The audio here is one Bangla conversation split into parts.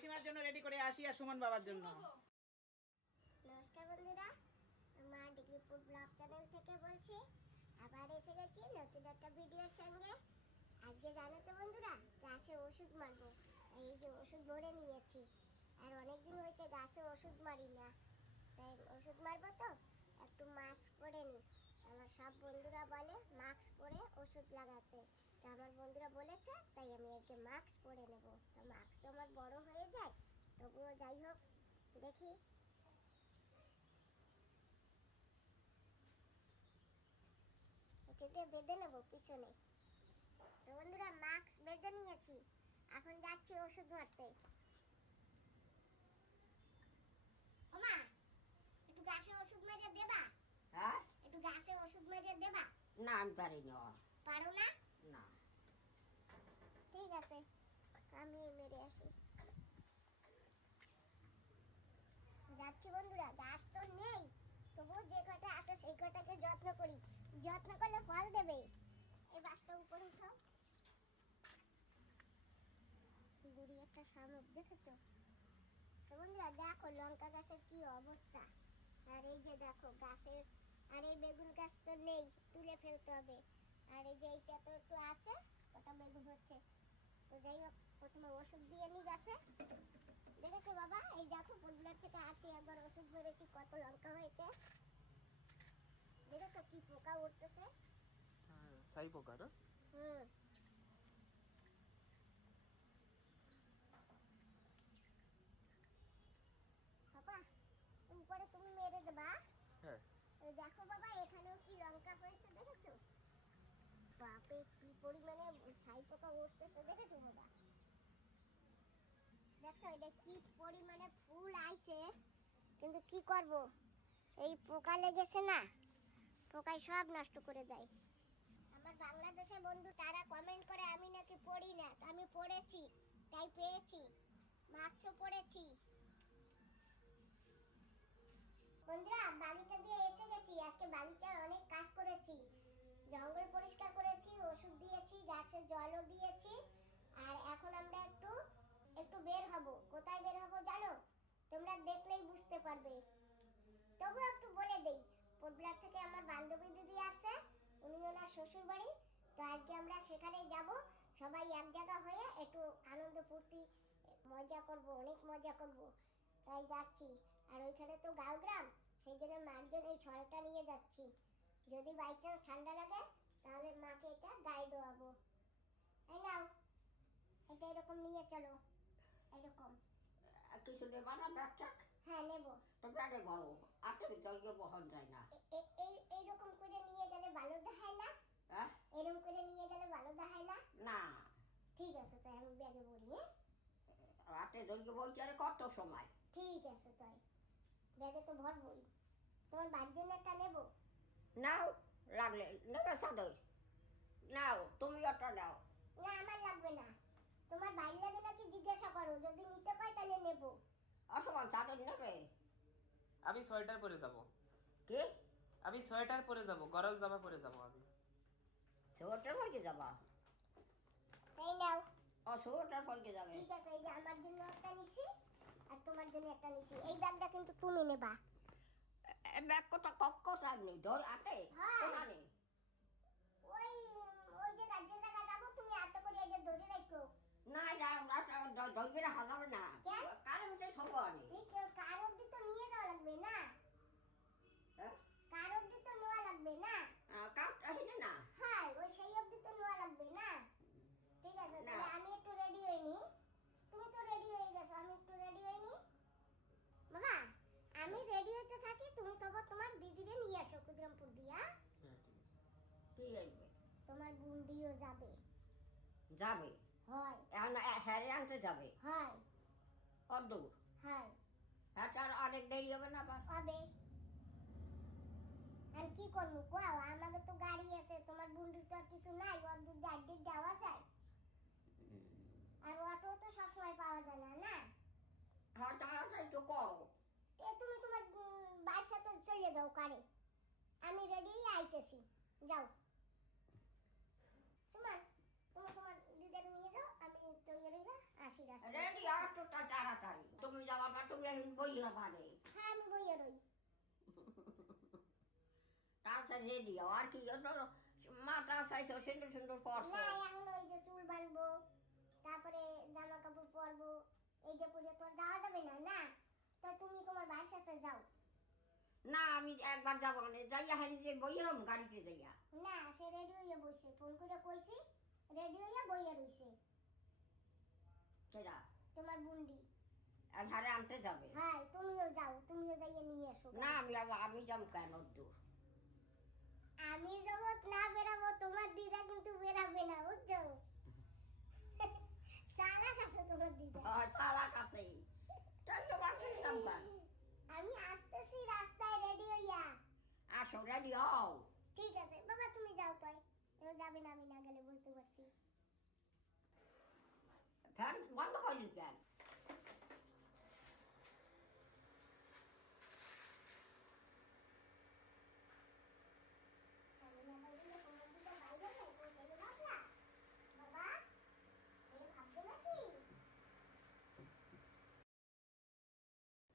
মাসিমার জন্য রেডি করে আসি আর সুমন বাবার জন্য। নমস্কার বন্ধুরা, মা ডিগ্রিপুর ব্লগ চ্যানেল থেকে বলছি। আবার এসে গেছি নতুন একটা ভিডিওর সঙ্গে। আজকে জানো তো বন্ধুরা, গাছে ওষুধ মারবো। এই যে ওষুধ ভরে নিয়েছি, আর অনেকদিন হয়েছে গাছে ওষুধ মারি না, তাই ওষুধ মারবো তো একটু মাস্ক পরে নিই। আমার সব বন্ধুরা বলে মাস্ক পরে ওষুধ লাগাতে, তো আমার বন্ধুরা বলেছে তাই আমি আজকে মাস্ক পরে নেব। তো মাস্ক তো আমার বড় হয়ে যায়, তবুও যাই হোক দেখি। এটাতে বেঁধে নেবো পিছনে। তো বন্ধুরা মাস্ক বেঁধে নিয়েছি, এখন যাচ্ছি ওষুধ মারতে। ওমা, একটু গাছে ওষুধ মেরে দেবা? হ্যাঁ? একটু গাছে ওষুধ মেরে দেবা? না, আমি পারি না। পারো না? না। ঠিক আছে, আমি মেরে আসি। যাচ্ছি বন্ধুরা, গাছ তো নেই, তবুও যে কটা আছে সেই কটাকে যত্ন করি। যত্ন করলে ফল দেবে। এই বাসটা উপরে উঠাও। বুড়ি একটা শামুক দেখেছো? তো বন্ধুরা দেখো লঙ্কা গাছের কি অবস্থা। আর এই যে দেখো গাছের, আর এই বেগুন গাছ তো নেই, তুলে ফেলতে হবে। আর এই যে এইটা তো একটু আছে, ওটা বেগুন হচ্ছে। তো যাই হোক, প্রথমে ওষুধ দিয়ে নি গাছে। দেখেছো বাবা, এই দেখো ফুলগুলোর থেকে আসি, একবার ওষুধ মেরেছি, কত লঙ্কা হয়েছে। দেখেছো কি পোকা উঠতেছে? হ্যাঁ, ছাই পোকা না? হুম। বাবা, উপরে তুমি মেরে দেবা? হ্যাঁ। এই দেখো বাবা, এখানেও কি লঙ্কা হয়েছে দেখেছো? বাপে কি পরিমাণে ছাই পোকা উঠতেছে দেখেছো বাবা? দেখছো এটা কি পরিমাণে ফুল আইছে, কিন্তু কি করব, এই পোকা লেগেছে না, পোকায় সব নষ্ট করে দেয়। আমার বাংলাদেশের বন্ধু তারা কমেন্ট করে আমি নাকি পড়ি না, আমি পড়েছি, তাই পেয়েছি, মাস্কও পড়েছি। বন্ধুরা বাগিচা দিয়ে এসে গেছি, আজকে বাগিচার অনেক কাজ করেছি। জঙ্গল পরিষ্কার করেছি, ওষুধ দিয়েছি, গাছে জলও দিয়েছি। আর এখন আমরা একটু একটু বের হব। কোথায় বের হব জানো? তোমরা দেখলেই বুঝতে পারবে। তবু একটু বলে দেই, পোর্টব্লার থেকে আমার বান্ধবী দিদি আসছে, উনি ওনার শ্বশুর বাড়ি। তো আজকে আমরা সেখানে যাব, সবাই এক জায়গা হয়ে একটু আনন্দ ফুর্তি মজা করব, অনেক মজা করব, তাই যাচ্ছি। আর ওইখানে তো গাঁও গ্রাম, সেই জন্য মার জন্য এই ছড়াটা নিয়ে যাচ্ছি। যদি বাই চান্স ঠান্ডা লাগে তাহলে মাকে এটা গায়ে দেওয়াবো। এই নাও, এটা এরকম নিয়ে চলো, এরকম। কিছু নেবা না ব্যাগ ট্যাগ? হ্যাঁ নেব। তো ব্যাগে বলো, আটের জলকে বহন যায় না। এইরকম করে নিয়ে গেলে ভালো দেখায় না? হ্যাঁ? এরকম করে নিয়ে গেলে ভালো দেখায় না? না। ঠিক আছে, তাই আমি ব্যাগে বলি। হ্যাঁ আটের জলকে বলছে আর কত সময়? ঠিক আছে, তাই ব্যাগে তো ভরবই। তোমার বাড়ির জন্য একটা নেব। নাও, লাগলে নেবে চাদর। নাও, তুমি ওটা নাও। না আমার লাগবে না, তোমার বাড়ি লাগে নাকি জিজ্ঞাসা করো, যদি নিতে কয় তাহলে নেব। অসমান চাদর নেবে? আমি সোয়েটার পরে যাব। কি? আমি সোয়েটার পরে যাব, গরম জামা পরে যাব আমি। সোয়েটার পরকে যাবা? এই নাও। ও সোয়েটার পরকে যাবে? ঠিক আছে, এই যে আমার জন্য একটা নিছি আর তোমার জন্য একটা নিছি। এই ব্যাগটা কিন্তু তুমি নেবা। ব্যাগ কোথা কোথায় নেই? ধর আটে? হ্যাঁ। কোথা নেই? ওই ওই যে যে জায়গায় যাবো তুমি এত করে এটা ধরে রাখো। না, ধরবে হাজাবে না। কেন? কারে উঠে সব আনে। এই কার অব্দি তো নিয়ে যাওয়া লাগবে না? হ্যাঁ? কার অব্দি তো নেওয়া লাগবে না? কাপ আহিলে না। হ্যাঁ, ওই সেই অব্দি তো নেওয়া লাগবে না। ঠিক আছে, না। তাহলে আমি একটু রেডি হয়ে নি। তুমি তো রেডি হয়ে গেছো, আমি একটু রেডি হয়ে নি। বাবা, আমি রেডি হতে থাকি, তুমি তবে তোমার দিদিরে নিয়ে আসো ক্ষুদিরামপুর দিয়া। হ্যাঁ ঠিক আছে। কি আসবে? তোমার বুন্ডিও যাবে। যাবে? হয় এখন হ্যারে আনতে যাবে? হয় অদূর? হয় হ্যাঁ, তার অনেক দেরি হবে না আবার? হবে। আর কি করবো কোয়াও, আমাদের তো গাড়ি আছে, তোমার বুন্ডির তো আর কিছু নাই, অদূর গাড়ি যাওয়া যায়। আর অটো তো সবসময় পাওয়া যায় না, না? হ্যাঁ, তাহলে একটু করো। তুমি তোমার বাড়ির সাথে চলে যাও কারে, আমি রেডি আইতেছি, যাও। সুমন, তুমি তোমার দিদার নিয়ে যাও, আমি তৈরি হয়ে আসি রাস্তায়। রেডি আর তো কয় তাড়াতাড়ি তুমি যাওয়াটা তুমি এখন বইরা পারে হ্যাঁ আমি বইয়ে রই। তারপরে রেডি হও আর কি মাথা চাইছো সুন্দর সুন্দর পরছো না এখন ওই যে চুল বাঁধবো, তারপরে জামা কাপড় পরবো, এইটা পরে তো আর যাওয়া যাবে না না। তো তুমি তোমার ভাইয়ের সাথে যাও। না আমি একবার যাবো না যাইয়া হেন যে বইয়েরম গাড়িতে যাইয়া না সে রেডি হইয়া বইছে, ফোন করে কইছি রেডি হইয়া বইয়া রইছে। কেডা তোমার বুন্ডি। ধারে আনতে যাবে হ্যাঁ তুমিও যাও, তুমিও যাইয়ে নিয়ে এসো। না আমি যাবো কেন দূর আমি যখন না বেরাবো তোমার দিদা কিন্তু বেরাবে না বুঝছো। চালাক আছে তোমার দিদা। তালা কাছেই তাই তোমার সাথে যাবো আমি আসতেছি রাস্তায় রেডি হইয়া। আসো রেডি হও ঠিক আছে বাবা তুমি যাও তাই, এবার যাবে না আমি না গেলে বুঝতে পারছি। ফ্যান বন্ধ করলি কেন বাবা সে ভাববে নাকি?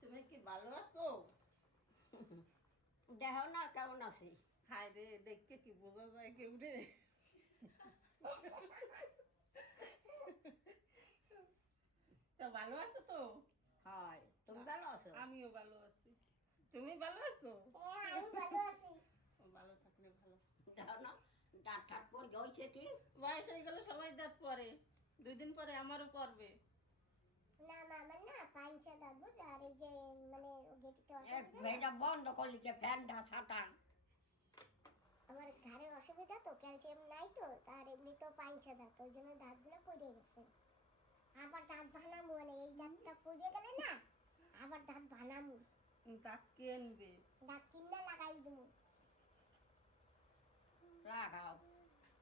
তুমি কি ভালো আছো? দেহ না কেমন আছি হায় রে দেখতে কি বোঝা যায় কেউ রে। তা ভালো আছো তো? হয় তুমি ভালো আছো আমিও ভালো আছি। তুমি ভালো আছো? হ্যাঁ আমি ভালো আছি। ভালো থাকলে ভালো। দেহ না ডাট ঠাট পর গেছে কি বয়স হয়ে গেলে সবাই দাঁত পরে, 2 দিন পরে আমারও পড়বে। না মামা না পাঁচটা দাঁত বুঝ, আর এই যে মানে গেটিতে অসুবিধা না। এটা বন্ধ করলি কে ফ্যানটা ছাতা আমার ঘাড়ে অসুবিধা তো, ক্যালসিয়াম নাই তো, তার এমনিতেও পাঁচটা দাঁত, ওই জন্য দাঁতগুলো পড়ে গেছে। আবার দাঁত ভাঙামু, মানে এই দাঁতটা পড়ে গেলে না আবার দাঁত ভাঙামু। দাঁত কেনবে? দাঁত কিনা লাগাই দেবো। লাগাও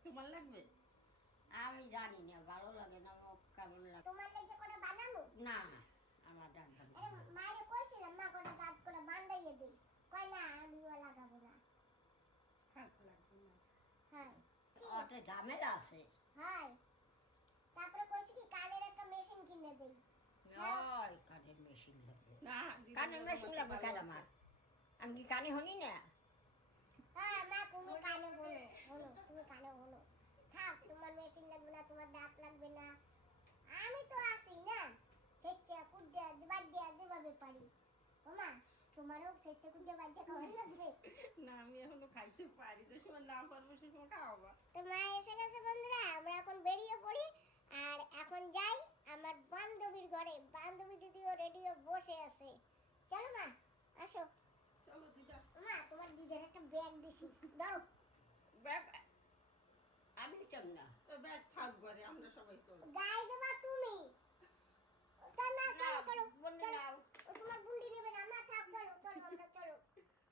তোমার লাগবে? আমি জানি না ভালো লাগে না আমার কেমন লাগে তোমার লেগে করে বানামু। না আমার ডাক ভালো আরে মায়ের কইছিলাম মা করে দাঁত করে বান্ধাইয়ে দিই, কয় না আমিও লাগাবো না। থাক লাগবে না। হ্যাঁ ওতে ঝামেলা আছে হ্যাঁ তারপরে কইছি কি কানের একটা মেশিন কিনে দেই। ওই কানের মেশিন লাগবে না দিদি, কানের মেশিন তোমার লাগবে ভালো কেন আছে। আমার আমি কি কানে শুনি না হ্যাঁ মা তুমি কানে বলো, বলো তুমি কানে বলো। থাক তোমার মেশিন লাগবে না, তোমার দাঁত লাগবে না, আমি তো আছি না। ছেচ্চা কুদ্দা বাদ্যা যেভাবে পারি। ও মা তোমারও ছেচ্চা কুদ্দা বাদ্যা খাওয়া লাগবে। না আমি এখনো খাইতে পারি, যে সময় না পারবো সে সময় খাওয়াবা। তো মা এসে গেছে বন্ধুরা, আমরা এখন বেরিয়ে পড়ি আর এখন যাই আমার বান্ধবীর ঘরে। বান্ধবী দিদিও রেডিও বসে আছে। চলো মা আসো। চলো দিদা। মা তোমার দিদির একটা ব্যাগ দিছি, দাও। ব্যাগ আমি চাম না তো ব্যাগ থাকবো রে, আমরা সবাই চলো। গাই দেবা তুমি। তা না চলো চলো বন্ধু চলো। নাও ও তোমার বুন্ডি নেবে না, মা থাক চলো চলো আমরা চলো।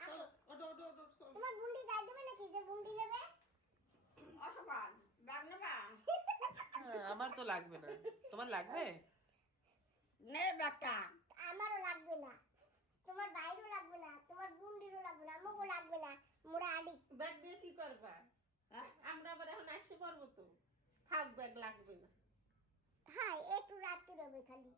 আসো চলো ওটো ওটো ওটো চলো। তোমার বুন্ডি গাই দেবে নাকি যে বুন্ডি নেবে? অসমান ব্যাগ নেবা হ্যাঁ, আমার তো লাগবে না, তোমার লাগবে? নে ব্যাগটা আমারও লাগবে না, তোমার বাইরেও লাগবে না, তোমার বুন্ডিরও লাগবে না, আমাকেও লাগবে না, মোরা আডি। ব্যাগ দিয়ে কি করবা? হ্যাঁ আমরা আবার এখন আসতে পারবো তো? থাক ব্যাগ লাগবে না। হ্যাঁ একটু রাত্রি রবে খালি।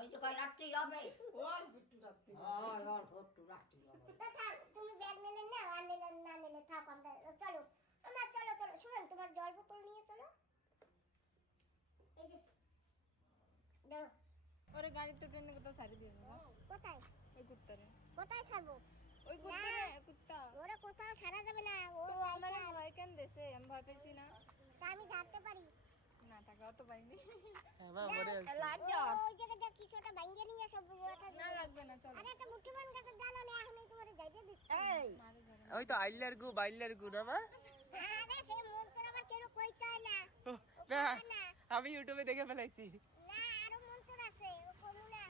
ওই যে কয় রাত্রি হবে ওই বিট্টু রাত্রি। ওই ওর একটু রাত্রি হবে তা থাক তুমি ব্যাগ নিলে না, আর নিলে না নিলে থাক আমরা চলো। আমার চলো চলো শুনুন তোমার জল বোতল নিয়ে চলো। এই যে দাও। ওরে গাড়িতে ট্রেনে কোথাও ছাড়ি দিয়ে না কোথায় ওই কুত্তারে কোথায় ছাড়বো? ওই কুত্তারে কুত্তা ওরা কোথাও ছাড়া যাবে না, ও তো আমার পয়সা- ভয় কেন দেছে আমি ভয় পেয়েছি না তা আমি জানতে পারি। না টাকা অত পাইনি আমার মনে আছে। ওই জায়গাটা কিছু একটা ভাঙ্গে নিয়ে সব না লাগবে না চলো আরে একটা মুঠি গাছের ডাল আনে, এখনই তোমার যাইতে দিচ্ছি। এই মারে ধরে ওই তো আইলার গু বাইলার গু না মা? আরে সে মন্ত্র আবার কেন কইতে হয় না। না না আমি ইউটিউবে দেখে ফেলাইছি। না আরো মন্ত্র আছে, ও কমু না।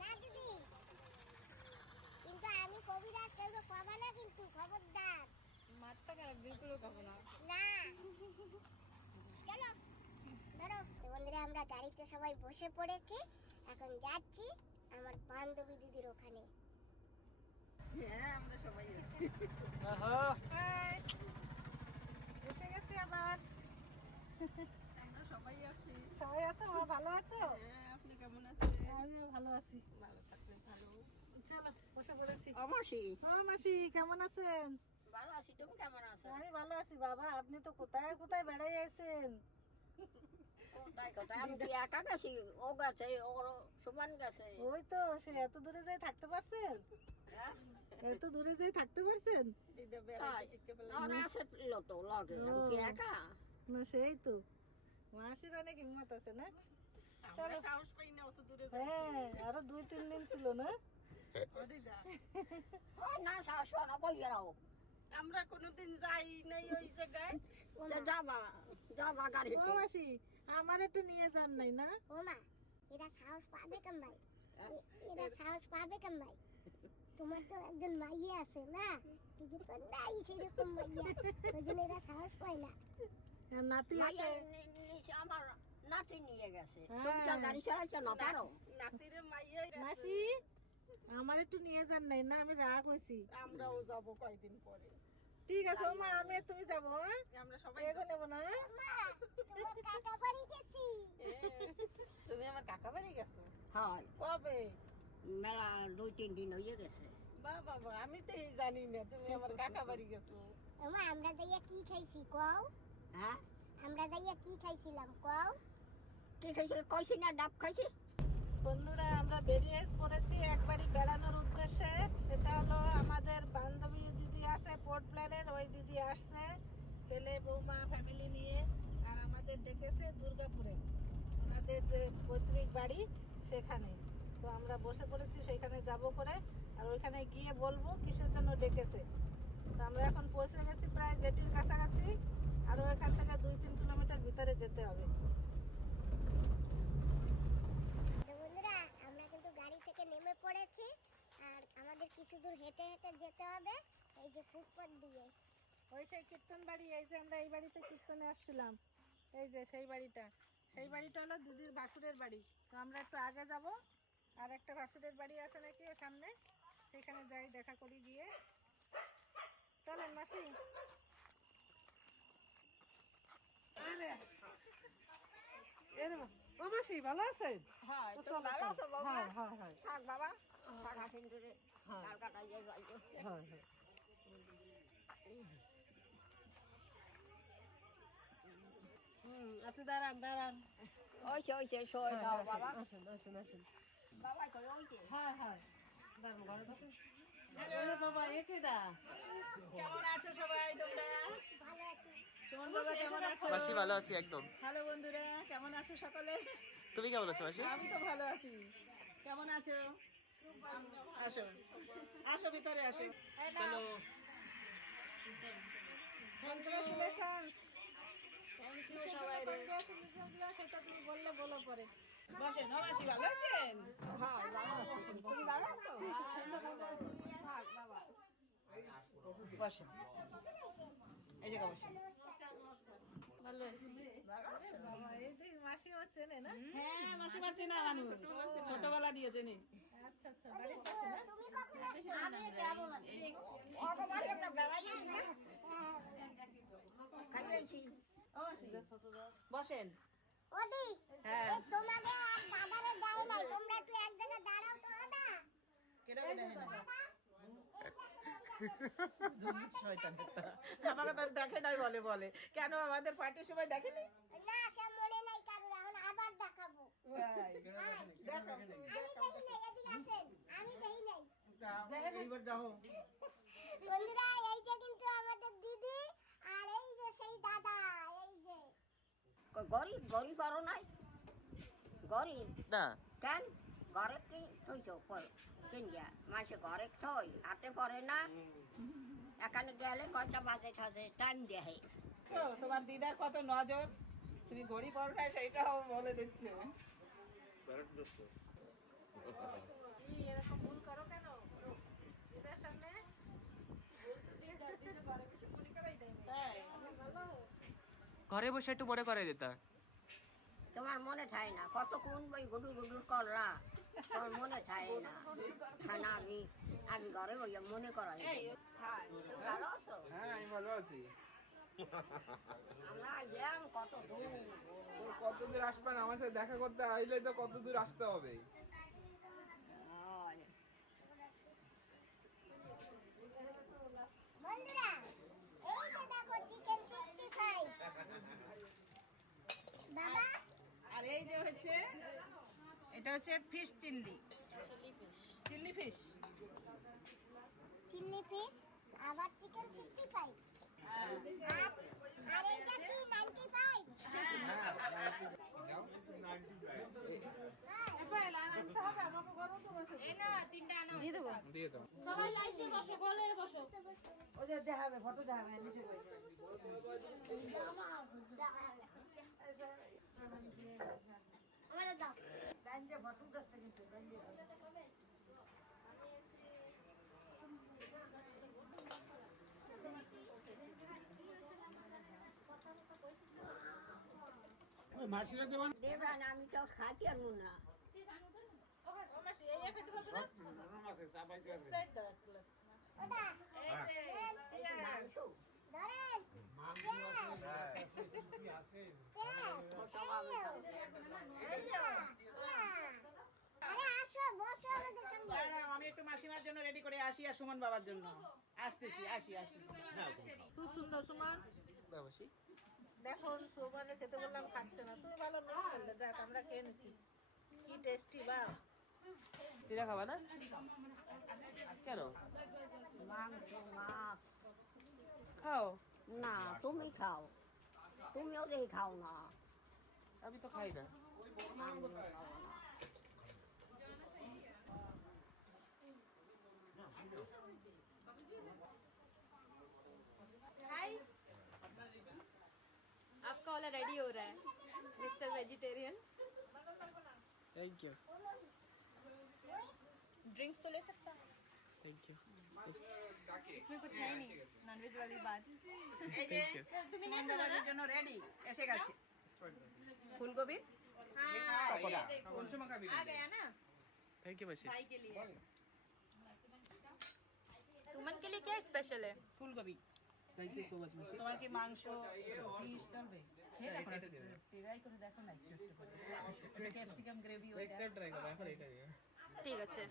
না দিদি কিন্তু আমি কবিরাজ কেউ পাবা না কিন্তু, খবরদার। মারটা কেন বিলকুলও খাবো না না চলো ধরো। তো বন্ধুরা আমরা গাড়িতে সবাই বসে পড়েছি, এখন যাচ্ছি আমার বান্ধবী দিদির ওখানে। হ্যাঁ আমরা সবাই আছি। হাই এসে গেছি আবার আমরা সবাই আছি। সবাই আছো ভালো আছো হ্যাঁ আপনি আমিও ভালো আছি। ভালো থাকলে ভালো। চলো বসে পড়েছি। ও মাসি, ও মাসি কেমন আছেন? ভালো আছি, তুমি কেমন আছো? আমি ভালো আছি বাবা। আপনি তো কোথায় কোথায় বেড়াই আছেন? কোথায় কোথায়? আমি কি একা গেছি? ও গেছে, ওর সুমান গেছে। ওই তো সে এত দূরে যাই থাকতে পারছেন? হ্যাঁ? এত দূরে যাই থাকতে পারছেন? তাই? ওরা আছে তো লগে, আমি কি একা? না সেই তো মাসির অনেক হিম্মত আছে না? আমরা সাহস পাই না অত দূরে হ্যাঁ আরো 2-3 দিন ছিল না? ও না, শাশু না, বইয়েরাও। আমরা কোনোদিন যাই নাই ওই জায়গায়। যাবা, যাবা ও গাড়িতে। মাসি আমার একটু নিয়ে যান নাই না? ও মা, এরা সাহস পাবে কেন ভাই? এরা সাহস পাবে কেন ভাই? তোমার তো একজন মাইয়া আছে না, কিন্তু তো নাই সেরকম মাইয়া, ওই জন্য এরা সাহস পায় না। আর নাতি আছে? মাইয়া নিচে আমার নাতি নিয়ে গেছে। হ্যাঁ। তুমি তো গাড়ি চালাইছো না, পারো? নাতিরে মাইয়া মাসি আমার একটু নিয়ে যান নাই না? আমি রাগ হয়েছি। আমরাও যাব কয়দিন পরে। ঠিক আছে ও মা, আমি আর তুমি যাবো। হ্যাঁ আমরা সবাই এখন নেবো না? মা, তোমার কাকা বাড়ি গেছি। তুমি আমার কাকা বাড়ি গেছো? হয়, কবে? মেলা 2-3 দিন হয়ে গেছে। বাবা আমি তো এই জানি না তুমি আমার কাকা বাড়ি গেছো। ও মা, আমরা যাইয়া কি খাইছি কও? হ্যাঁ? আমরা যাইয়া কি খাইছিলাম কও? কি খাইছি? কইছি না, ডাব খাইছি। বন্ধুরা আমরা বেরিয়ে পড়েছি একবারই বেড়ানোর উদ্দেশ্যে। সেটা হলো আমাদের বান্ধবী দিদি আছে পোর্ট প্ল্যানের, ওই দিদি আসছে ছেলে বৌমা ফ্যামিলি নিয়ে। আর আমাদের ডেকেছে দুর্গাপুরে, ওনাদের যে পৈতৃক বাড়ি সেখানে। তো আমরা বসে পড়েছি সেখানে যাব করে। আর ওইখানে গিয়ে বলবো কিসের জন্য ডেকেছে। তো আমরা এখন পৌঁছে গেছি প্রায় জেটির কাছাকাছি। আরও এখান থেকে 2-3 কিলোমিটার ভিতরে যেতে হবে। তো বন্ধুরা, আমরা কিন্তু গাড়ি থেকে নেমে পড়েছি। আর আমাদের কিছু দূর হেঁটে হেঁটে যেতে হবে এই যে ফুটপাত দিয়ে। ওই সেই কীর্তন বাড়ি, এই যে আমরা এই বাড়িতে কীর্তনে আসছিলাম, এই যে সেই বাড়িটা। সেই বাড়িটা হলো দিদির ভাসুরের বাড়ি। তো আমরা একটু আগে যাব, আর একটা ভাসুরের বাড়ি আছে নাকি ওর সামনে, সেখানে যাই দেখা করি গিয়ে। চলেন মাসি। ও মাসি ভালো আছেন? হ্যাঁ, তুমি ভালো আছো বাবা? হ্যাঁ হ্যাঁ হ্যাঁ থাক বাবা, থাক হাসিন ধরে কাল কাটাই যাইবো। হ্যাঁ হ্যাঁ। আচ্ছা দাঁড়ান দাঁড়ান। ওইছে সই দাও বাবা। আসুন আসুন আসুন। বাবা কই ওইছে? হ্যাঁ হ্যাঁ দাঁড়ান ঘরে বসুন। হ্যালো বাবা, এ কেডা? কেমন আছো সবাই তোমরা? ভালো আছি। সুমন বাবা কেমন আছো? মাসি ভালো আছি একদম। হ্যালো বন্ধুরা, কেমন আছো সকলে? তুমি কেমন আছো মাসি? আমি তো ভালো আছি। কেমন আছো? আসো আসো, ভিতরে আসো। হ্যালো। কংগ্রেচুলেশনস। থ্যাংক ইউ সবাই রে। সেটা তুমি বললে বলো পরে। বসেন, মাসি ভালো আছেন? হ্যাঁ ভালো আছি। তুমি ভালো আছো? থাক বাবা। বসেন, এই জায়গা বসেন। বাবা, এই যে মাসিও চেনে না? হ্যাঁ, মাসিমার চেনা মানুষ, ছোটবেলা দিয়ে চেনে। আচ্ছা আচ্ছা, বাড়ির পাশে না? তুমি কখন আসছো? আমি কেমন আছি? ওর বাড়ি আমরা বেড়াই যাই না? খাইয়েছি। ও মাসি বসেন। ওদি, হ্যাঁ। এই তোমাদের আর দাদারে দেয় নাই, তোমরা একটু এক জায়গায় দাঁড়াও তো দাদা। কেটে কেটে না শয়তান একটা আমাকে তো দেখে নাই বলে বলে কেন আমাদের পার্টির সময় দেখেনি? না, সে মনে নাই কারোর, এখন আবার দেখাবো। ভাই, আমি দেখি নাই, এদিকে আসেন, আমি দেখি নাই। এইবার যাও। বন্ধুরা, এই যে কিন্তু আমাদের দিদি, আর এই যে সেই দাদা, এই যে গরিব গরিব আরো নাই গরিব না কেন ঘরে কি থইছো কিন গিয়া মাসে ঘরে থই হাতে পড়ে না এখানে গেলে কয়টা বাজে ঠাজে টাইম দেয় তো তোমার দিদার কত নজর, তুমি গরিব পড়োটা সেইটাও বলে দিচ্ছে। কি এরকম ভুল করো কেন? এদের সামনে ভুল তো দিয়ে দিতে পারে, বেশি মনে করাই দেয় না। তাই ভালো। ঘরে বসে একটু মনে করে দিতা। তোমার মনে থাকে না কত কোন বই গুডুর গুডুর করলা তোমার মনে থাকে না খানা আমি ঘরে বইয়া মনে করাই হ্যাঁ তুমি ভালো আছো? হ্যাঁ আমি ভালো আছি। আমরা গেলাম কত দূর তো কত দূর আসবেন আমার সাথে দেখা করতে আইলে তো কত দূর আসতে হবে। এই যে হচ্ছে এটা হচ্ছে ফিশ চিল্লি, চিল্লি ফিশ। চিলি ফিশ আবার চিকেন 65 আর এটা কি 95 দিয়ে দেবো। সবাই লাইতে বসো, ঘরে বসো। ওদের দেখাবে, ফটো দেখাবে নিচে বসে। আমারে দাও ডাইন দিয়ে ফটো উঠাচ্ছে কিন্তু, ডাইন দিয়ে। দেবেন, আমি তো খাইতে পারবো না। ওটা মাংস ধরেন আরে আসো বসো আমাদের সঙ্গে দাঁড়াও, আমি একটু মাসিমার জন্য রেডি করে আসি আর সুমন বাবার জন্য আসতেছি। আসি। খুব সুন্দর সুমন। দেখো সুমনের খেতে বললাম খাচ্ছে না, তুমি ভালো মিস করলে। যাক আমরা খেয়ে নিচ্ছি, কি টেস্টি। বা টিরা খাবা না কেন? মাংস মাছ খাও। না, তুমি খাও, তুমি ওদের খাও না। আমি তো খাই না। আমি খাও না। हाय, आपका वाला रेडी हो रहा है mister vegetarian. Thank you drinks तो ले सकता है, थैंक यू इसमें कुछ है नहीं नॉनवेज वाली बात। এই যে সুমন বাবার জন্য রেডি এসে গেছে ফুলকপি। आ गया ना थैंक यू बशी भाई के लिए। सुमन के लिए क्या स्पेशल है? ফুলকপি। थैंक यू सो मच बशी তোমার কি মাংস ফিশ চলবে? খেয়ে দেখো না, ট্রাই করে দেখো না একটু একটু করে। এটা capsicum gravy next time try करबा এখন এটা দিয়ে ঠিক আছে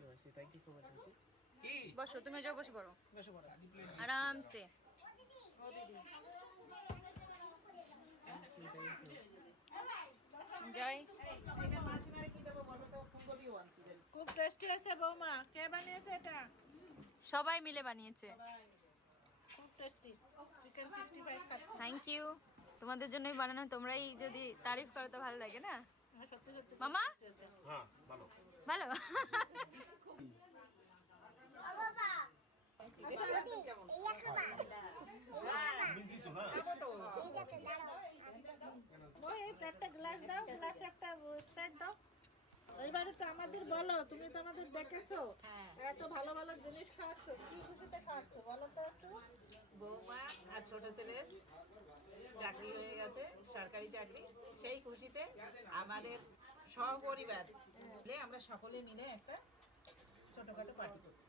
बशी थैंक यू सो मच बशी বসো, তুমি যাও বসে পড়ো বসে পড়ো। आराम से। এনজয়। এখানে মাসিমারে কি দেবো বলো তো? ফুলকপিও আনছি। খুব টেস্টি আছে বৌমা। কে বানিয়েছে এটা? সবাই মিলে বানিয়েছে। খুব টেস্টি। চিকেন 65 খাচ্ছি। থ্যাংক ইউ, তোমাদের জন্যই বানানো। তোমরাই যদি তারিফ করো তো ভালো লাগে না সত্যি সত্যি মামা? হ্যাঁ ভালো ভালো। ও বাবা এইয়া খাবা বিজি তো না ঠিক আছে দাঁড়াও ওই একটা গ্লাস দাও, গ্লাসে একটা স্প্রাইট দাও। এইবারে তো আমাদের বলো, তুমি তো আমাদের দেখেছো এত ভালো ভালো জিনিস খাচ্ছ, কি খুশিতে খাচ্ছ বলো তো একটু। বৌমা আর ছোট ছেলের চাকরি হয়ে গেছে, সরকারি চাকরি। সেই খুশিতে আমাদের সপরিবার মিলে আমরা সকলে মিলে একটা ছোটখাটো পার্টি করছি।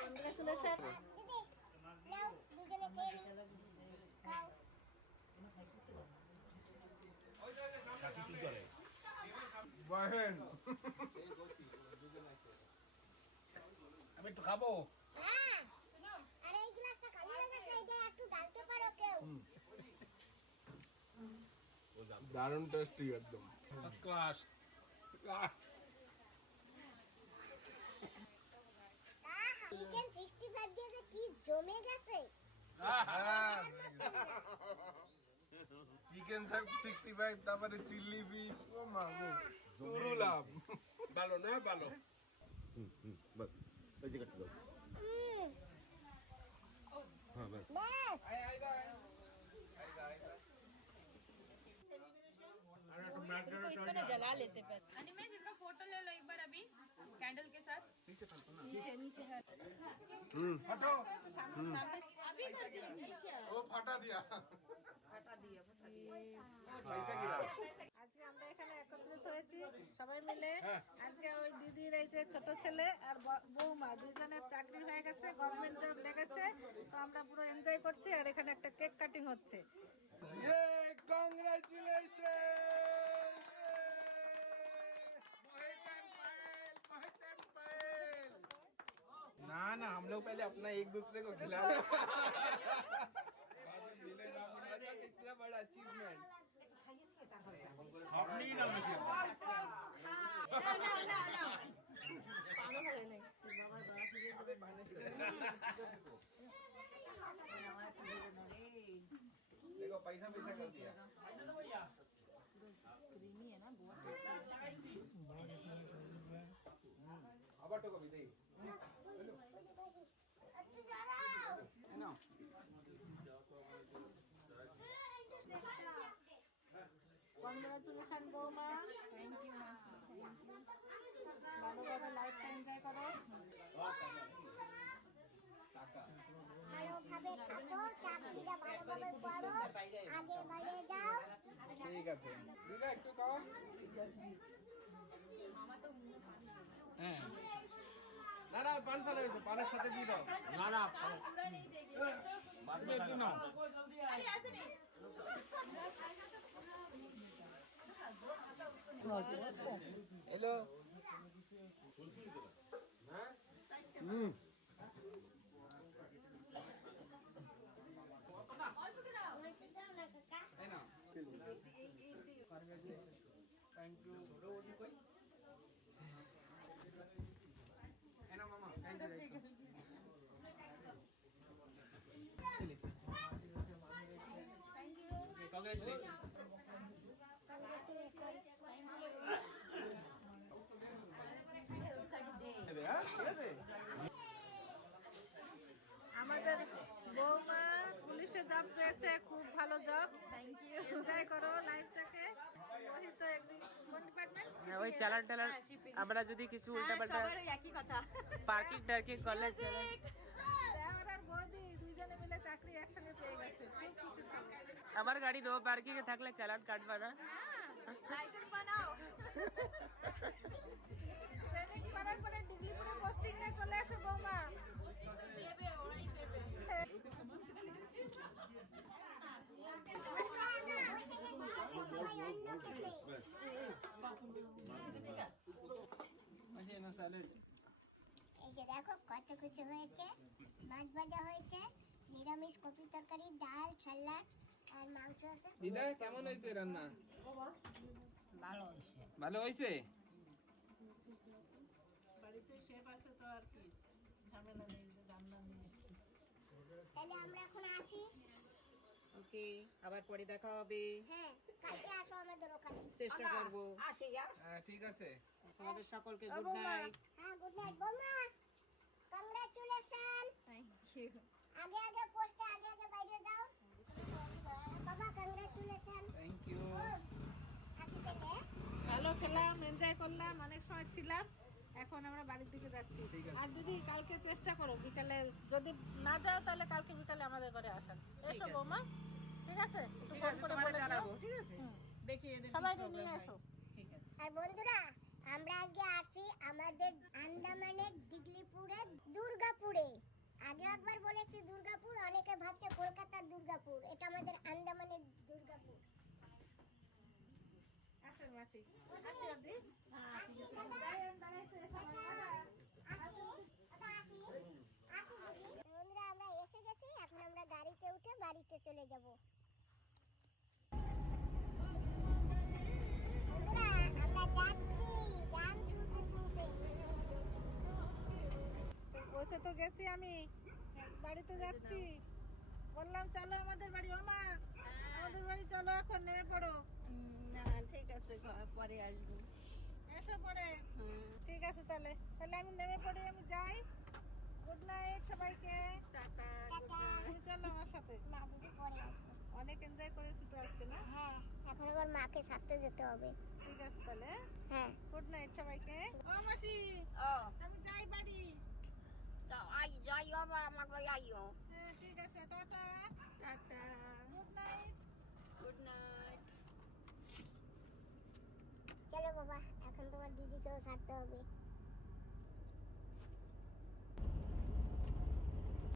কংগ্রেচুলেশন। দিদি নাও দুজনে খেয়ে খাও কাকি কি করে আমি একটু খাবো হ্যাঁ আরে এই গ্লাসটা খালি হয়ে গেছে, এটা একটু ঢালতে পারো কেউ দারুণ টেস্টি একদম ফার্স্ট ক্লাস। চিকেন 65 দিয়ে যে কি জমে গেছে চিকেন 65 তারপরে চিলি ফিশ। ও মা গো সুরুলাম। ভালো না? ভালো। বাস এই যে কাটি দাও হ্যাঁ বাস ব্যাস तो इसमें ना जला लेते पर अनिमेश इसका फोटो ले लो एक बार अभी कैंडल के साथ। हटो सामने अभी कर दिया क्या? ও ফাটা দিয়া আজকে আমরা এখানে একত্রিত হয়েছি সবাই মিলে। আজকে ওই দিদির এই যে ছোট ছেলে আর বৌমা দুজনের চাকরি হয়ে গেছে, গভর্নমেন্ট জব লেগেছে, তো আমরা পুরো এনজয় করছি। আর এখানে একটা কেক কাটিং হচ্ছে। ये कांग्रेचुलेशन ना ना हम लोग पहले अपना एक दूसरे को खिला कितना बड़ा अचीवमेंट। আপনিই নাও নাকি देखो पैसा पैसा कर दिया আবার তো কবি দেই একটু দাঁড়াও কংগ্রাচুলেশন বৌমা, ভালোভাবে লাইফটা এনজয় করো। ভালোভাবে থাকো, চাকরিটা ভালোভাবে করো, আগে বাইরে যাও। ঠিক আছে দিদা একটু খাও হ্যাঁ না না পান ফেলে এসো পানের সাথে দিয়ে দাও না না তুমি একটু নাও হ্যালো এই না থ্যাংক ইউ এই না মামা থ্যাংক ইউ আমাদের বৌমা পুলিশে জব পেয়েছে, খুব ভালো জব। থ্যাংক ইউ, এনজয় করো লাইফটাকে। ওই তো একদিন কোন ডিপার্টমেন্ট? ওই চালান টালান আমরা যদি কিছু উল্টাপাল্টা একই কথা। পার্কিং টার্কিং করলে চলে। আমার আর বৌদি দুইজনে মিলে চাকরি একসঙ্গে পেয়ে গেছে, খুব খুশি। আমার গাড়ি নো পার্কিং এ থাকলে চালান কাটবা না? লাইসেন্স বানাও। ট্রেনিং করার পরে ডিগ্রিপুরে পোস্টিং নিয়ে চলে আসো বৌমা। পোস্টিং তো দেবে, ওরাই দেবে। এই যে দেখো কত কিছু হয়েছে, মাছ ভাজা হয়েছে, নিরামিষ কপি তরকারি, ডাল, সালাড আর মাংস আছে। দিদা কেমন হয়েছে রান্না ভালো হয়েছে। ভালো হয়েছে বাড়িতে শেফ আছে তো আর কি ঝামেলা নেই রান্না নিয়ে। তাহলে আমরা এখন আসি। ওকে, আবার পরে দেখা হবে, হ্যাঁ, কালকে আসো আমাদের ওখানে। চেষ্টা করবো। আসি যা। হ্যাঁ ঠিক আছে তোমাদের সকলকে গুড নাইট। হ্যাঁ, গুড নাইট বৌমা। কংগ্রাচুলেশন। Thank you. আগে আগে পোস্টে আগে আগে বাইরে যাও। বাবা কংগ্রাচুলেশন। থ্যাংক ইউ আসি তাহলে। ভালো ছিলাম, এনজয় করলাম, অনেক সময় ছিলাম। এখন আমরা বাড়ির দিকে যাচ্ছি। আর দিদি কালকে চেষ্টা করো বিকালে, যদি না যাও তাহলে কালকে বিকালে আমাদের ঘরে আসার। এসো বৌমা, ঠিক আছে? একটু ঠিক ফোন আছে, করে তোমারে বলে দিও। জানাবো, ঠিক আছে? দেখি এদের কি সবাইকে problem নিয়ে হয়। আসো। ঠিক আছে। আর বন্ধুরা, আমরা আজকে আসছি আমাদের আন্দামানের ডিগলিপুরে দুর্গাপুরে। আগে একবার বলেছি দুর্গাপুর, অনেকে ভাবছে কলকাতার দুর্গাপুর, এটা আমাদের আন্দামানের দুর্গাপুর। আসেন মাসি, আসি আদি। আসি, বন্ধুরা আমরা এসে গেছি, এখন আমরা গাড়িতে উঠে বাড়িতে চলে যাব। বন্ধুরা আমরা যাচ্ছি গান শুনতে শুনতে। বসে তো গেছি, আমি বাড়িতে যাচ্ছি। বললাম চলো আমাদের বাড়ি। ও মা, আমাদের বাড়ি চলো, এখন নেমে পড়ো। না ঠিক আছে, পরে আসবো। এসো পরে। ঠিক আছে, তাহলে তাহলে আমি নেমে পড়ি, আমি যাই। গুড নাইট সবাইকে, টাটা। টাটা। তুমি চলো আমার সাথে। না দিদি, পরে আসবো। অনেক এনজয় করেছি তো আজকে, না? হ্যাঁ, এখন আবার মাকে ছাড়তে যেতে হবে। ঠিক আছে তাহলে, হ্যাঁ, গুড নাইট সবাইকে। ও মাসি, ও আমি যাই বাড়ি। যাও, যাই আবার আমার বাড়ি আইও। হ্যাঁ, ঠিক আছে, tata. Tata, good night. Good night. চলো বাবা, এখন তোমার দিদিকেও ছাড়তে হবে।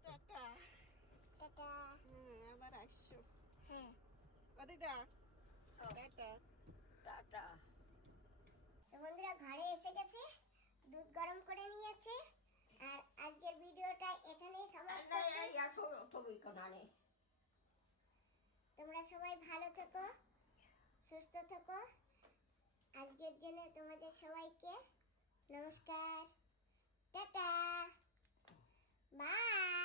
টাটা। টাটা। আবার আসছো। হ্যাঁ, ও দিদা, টাটা। টাটা। তো বন্ধুরা ঘরে এসে গেছি, দুধ গরম করে নিয়েছি, আর আজকের ভিডিওটা এখানেই সমাপ্ত করছি। তোমরা সবাই ভালো থেকো, সুস্থ থেকো, আজকের জন্য তোমাদের সবাইকে নমস্কার, টাটা, বাই।